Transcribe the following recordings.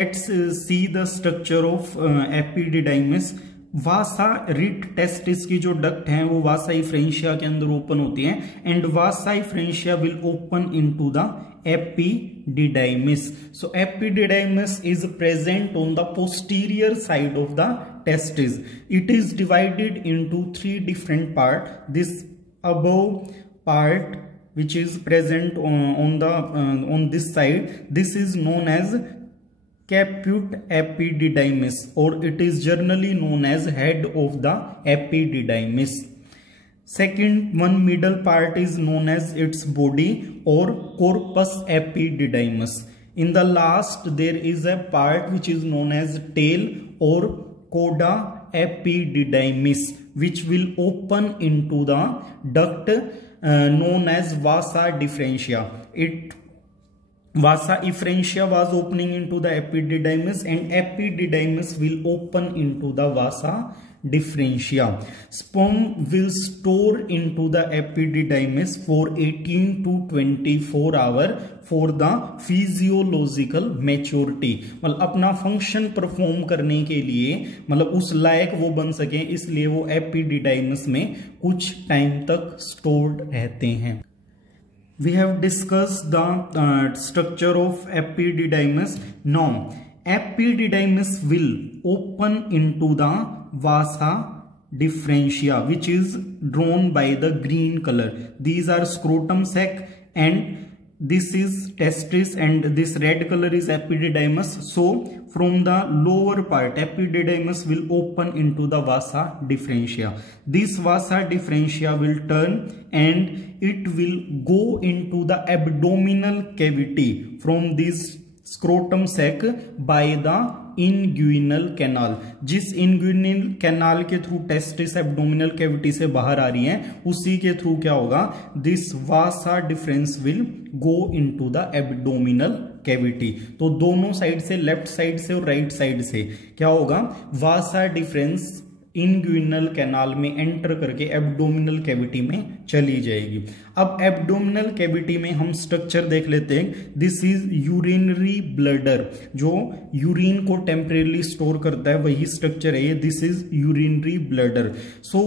Let's see the structure of epididymis. Vasa writ testis की जो duct हैं वो वासा इफ्रेंशिया के अंदर ओपन होती हैं and Vasa इफ्रेंशिया will open into the epididymis. So epididymis is present on the posterior side of the testis. It is divided into three different parts. This above part which is present on this side, this is known as caput epididymis, or it is generally known as head of the epididymis. Second one, middle part is known as its body or corpus epididymis. In the last there is a part which is known as tail or coda epididymis, which will open into the duct known as vasa differentia. Vasa efferentia was opening into the epididymis and epididymis will open into the vasa differentia. Sperm will store into the epididymis for 18 to 24 hours for the physiological maturity. मतलब अपना function perform करने के लिए, मतलब उस लायक वो बन सके, इसलिए वो एपिडिडाइमिस में कुछ टाइम तक स्टोर्ड रहते हैं. We have discussed the structure of epididymis. Now, epididymis will open into the vasa differentia, which is drawn by the green color. These are scrotum sac and this is testis and this red color is epididymis. So from the lower part epididymis will open into the vasa differentia. This vasa differentia will turn and it will go into the abdominal cavity from this scrotum sac by the inguinal canal. जिस inguinal canal के through testis abdominal cavity से बाहर आ रही हैं, उसी के through क्या होगा, this Vasa difference will go into the abdominal cavity. तो दोनों साइड से, लेफ्ट साइड से और राइट साइड से क्या होगा, वासा डिफरेंस इनग्यूइनल कैनाल में एंटर करके एब्डोमिनल कैविटी में चली जाएगी. अब एब्डोमिनल कैविटी में हम स्ट्रक्चर देख लेते हैं. दिस इज यूरिनरी ब्लडर, जो यूरिन को टेम्परेली स्टोर करता है, वही स्ट्रक्चर है ये. This is urinary bladder. So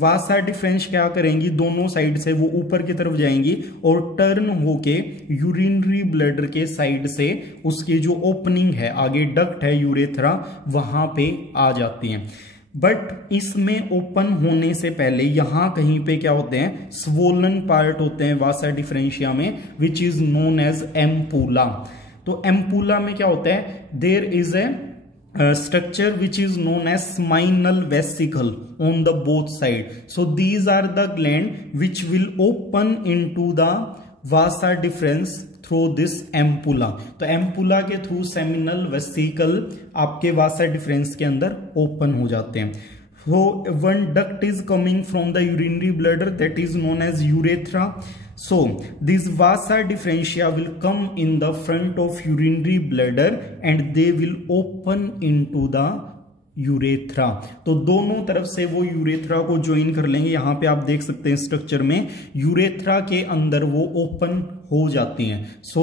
Vasa difference क्या करेंगी, दोनों साइड से वो ऊपर की तरफ जाएंगी और टर्न होके यूरिनरी ब्लडर के साइड से उसकी जो ओपनिंग है, आगे डक्ट है यूरेथ्रा, वहां पे आ जाती हैं. बट इसमें ओपन होने से पहले यहां कहीं पे क्या होते हैं, स्वोलन पार्ट होते हैं वासा डिफरेंशिया में, which is known as ampulla. तो एम्पूला में क्या होता है, there is a structure which is known as seminal vesicle on the both side. So these are the gland which will open into the vasa difference through this ampulla. तो ampulla के through seminal vesicle आपके vasa difference के अंदर open हो जाते हैं. So one duct is coming from the urinary bladder, that is known as urethra. So this vasa differentia will come in the front of urinary bladder and they will open into the urethra. तो दोनों तरफ से वो urethra को join कर लेंगे. यहां पे आप देख सकते हैं स्ट्रक्चर में यूरेथ्रा के अंदर वो ओपन हो जाती हैं. So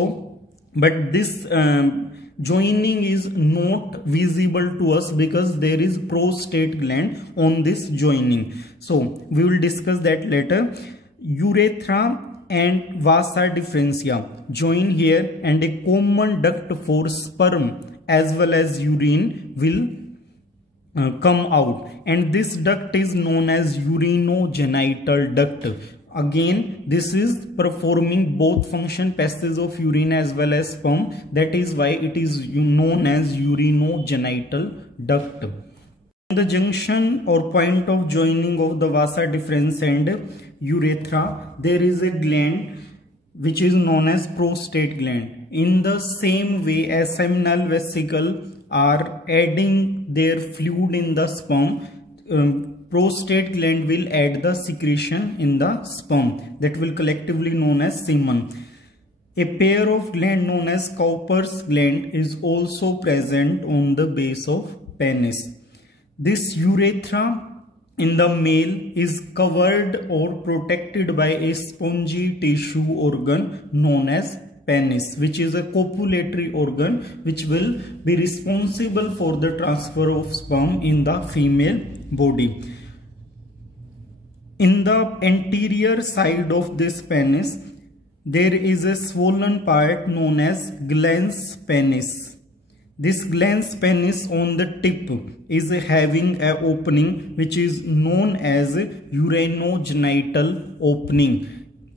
but this joining is not visible to us because there is prostate gland on this joining. So we will discuss that later. Urethra and vasa differentia join here and a common duct for sperm as well as urine will come out, and this duct is known as urinogenital duct. Again, this is performing both function, passage of urine as well as sperm. That is why it is known as urinogenital duct. The junction or point of joining of the vasa deferens and urethra, there is a gland which is known as prostate gland. In the same way as seminal vesicle are adding their fluid in the sperm, prostate gland will add the secretion in the sperm, that will collectively known as semen. A pair of gland known as Cowper's gland is also present on the base of penis. This urethra in the male is covered or protected by a spongy tissue organ known as penis, which is a copulatory organ which will be responsible for the transfer of sperm in the female body. In the anterior side of this penis, there is a swollen part known as glans penis. This glans penis on the tip is having an opening which is known as urinogenital opening.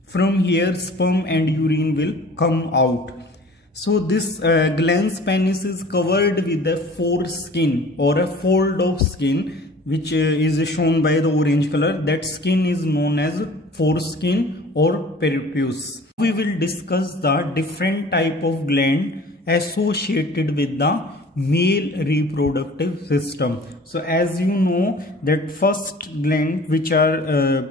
From here, sperm and urine will come out. So this glans penis is covered with a foreskin or a fold of skin, which is shown by the orange color. That skin is known as foreskin or peritus. We will discuss the different type of gland associated with the male reproductive system. So as you know that first gland which are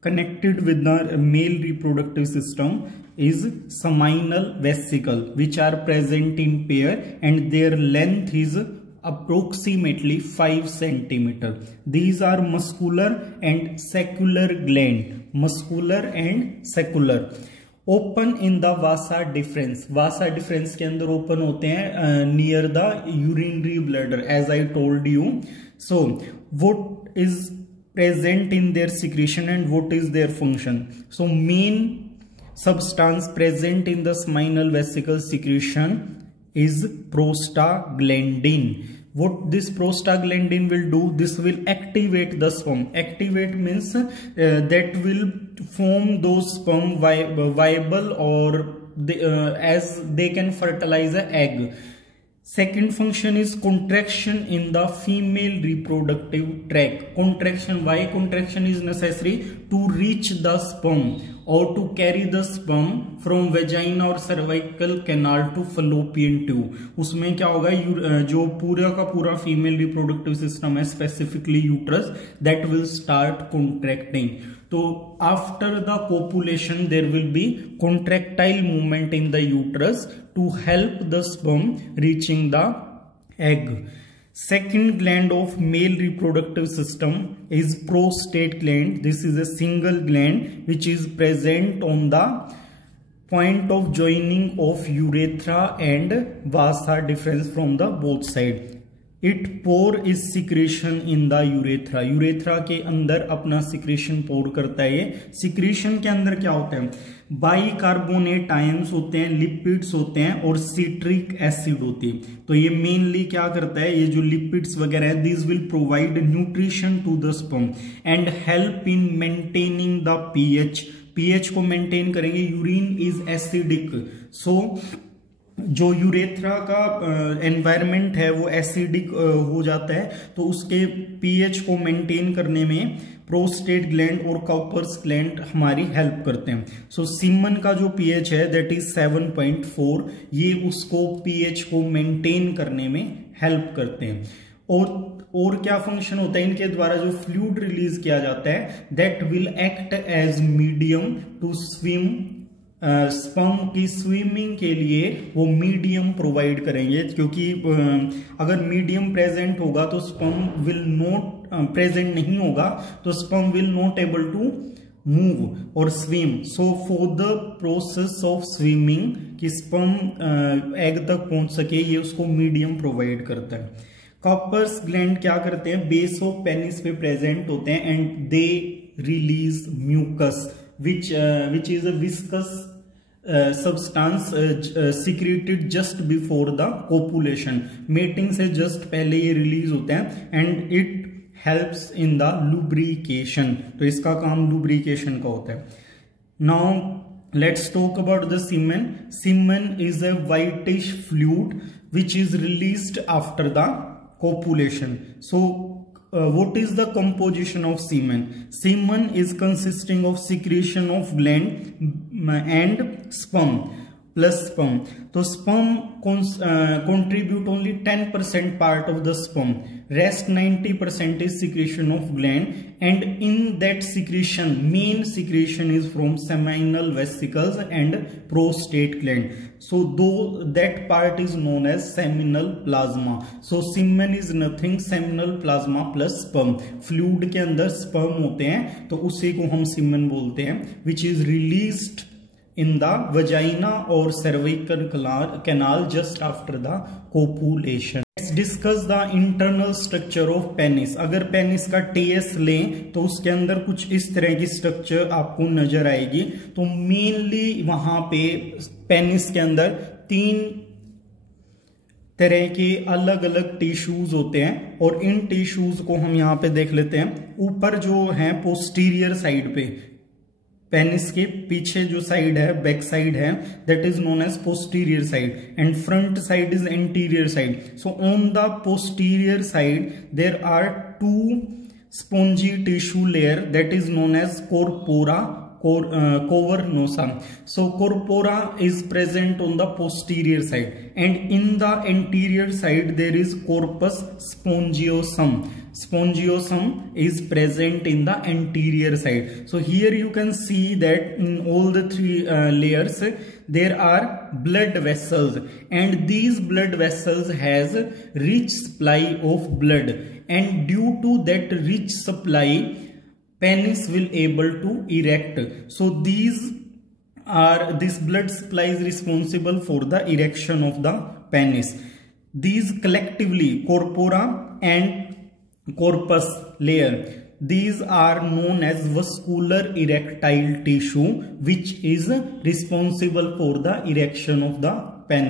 connected with the male reproductive system is seminal vesicle, which are present in pair and their length is approximately 5 centimeter. These are muscular and saccular gland. Muscular and saccular. Open in the vasa deferens. Vasa deferens के अंदर open होते हैं near the urinary bladder, as I told you. So what is present in their secretion and what is their function? So main substance present in the seminal vesicle secretion is prostaglandin. What this prostaglandin will do? This will activate the sperm. Activate means that will form those sperm viable or as they can fertilize an egg. Second function is contraction in the female reproductive tract. Contraction. Why contraction is necessary? To reach the sperm or to carry the sperm from vagina or cervical canal to fallopian tube. उसमें क्या होगा? जो पूरा का पूरा female reproductive system है, specifically uterus, that will start contracting. So after the copulation, there will be contractile movement in the uterus to help the sperm reaching the egg. Second gland of male reproductive system is prostate gland. This is a single gland which is present on the point of joining of urethra and vasa deferens from the both side. It pour is secretion in the urethra. Urethra के अंदर अपना secretion pour करता है. ये secretion के अंदर क्या होता है? बाइकार्बोनेट आयंस होते हैं, लिपिड्स होते हैं और सिट्रिक एसिड होती है. तो ये मेनली क्या करता है? ये जो लिपिड्स वगैरह है, this will provide nutrition to the sperm and help in maintaining the pH. PH को मेंटेन करेंगे. यूरिन इज एसिडिक, सो जो यूरेथ्रा का एनवायरनमेंट है वो एसिडिक हो जाता है, तो उसके पीएच को मेंटेन करने में प्रोस्टेट ग्लैंड और कॉपर्स ग्लैंड हमारी हेल्प करते हैं. सो सीमन का जो पीएच है दैट इज 7.4. ये उसको पीएच को मेंटेन करने में हेल्प करते हैं. और क्या फंक्शन होता है इनके द्वारा? जो फ्लूइड रिलीज किया जाता है that will act as medium to swim. Sperm की स्विमिंग के लिए वो मीडियम प्रोवाइड करेंगे, क्योंकि अगर मीडियम प्रेजेंट होगा तो स्पर्म विल नॉट प्रेजेंट नहीं होगा तो sperm will not able to move और swim. So for the process of swimming कि स्पर्म एग तक पहुंच सके, ये उसको मीडियम प्रोवाइड करता है. कॉपर्स ग्लैंड क्या करते हैं? बेस ऑफ पेनिस पे प्रेजेंट होते हैं and they release mucus which is a viscous substance secreted just before the copulation. mating से just पहले ये रिलीज होते हैं and it helps in the lubrication. तो इसका काम lubrication का होता है. Now let's talk about the semen. Semen is a whitish fluid which is released after the copulation. So what is the composition of semen? Semen is consisting of secretion of gland and sperm plus sperm. So sperm contribute only 10% part of the sperm. Rest 90% is secretion of gland, and in that secretion, main secretion is from seminal vesicles and prostate gland. So though that part is known as seminal plasma. So semen is nothing, seminal plasma plus sperm. Fluid के अंदर sperm होते हैं तो उसी को हम semen बोलते हैं, which is released in the vagina or cervical canal just after the copulation. Let's discuss the internal structure of penis. अगर पेनिस का ts लें तो उसके अंदर कुछ इस तरह की स्ट्रक्चर आपको नजर आएगी। तो मेनली वहां पे पेनिस के अंदर 3 तरह के अलग अलग टिश्यूज होते हैं और इन टिश्यूज को हम यहाँ पे देख लेते हैं। ऊपर जो है पोस्टीरियर साइड पे, पेनिस के पीछे जो साइड है, बैक साइड है, that is known as posterior side, and front side is anterior side. So on the posterior side there are 2 spongy tissue layer that is known as corpora cavernosa. So corpora is present on the posterior side, and in the anterior side there is corpus spongiosum. Spongiosum is present in the anterior side. So here you can see that in all the 3 layers there are blood vessels, and these blood vessels has rich supply of blood, and due to that rich supply penis will able to erect. So this blood supply is responsible for the erection of the penis. These collectively, corpora and corpus layer, these are known as vascular erectile tissue, which is responsible for the erection of the penis.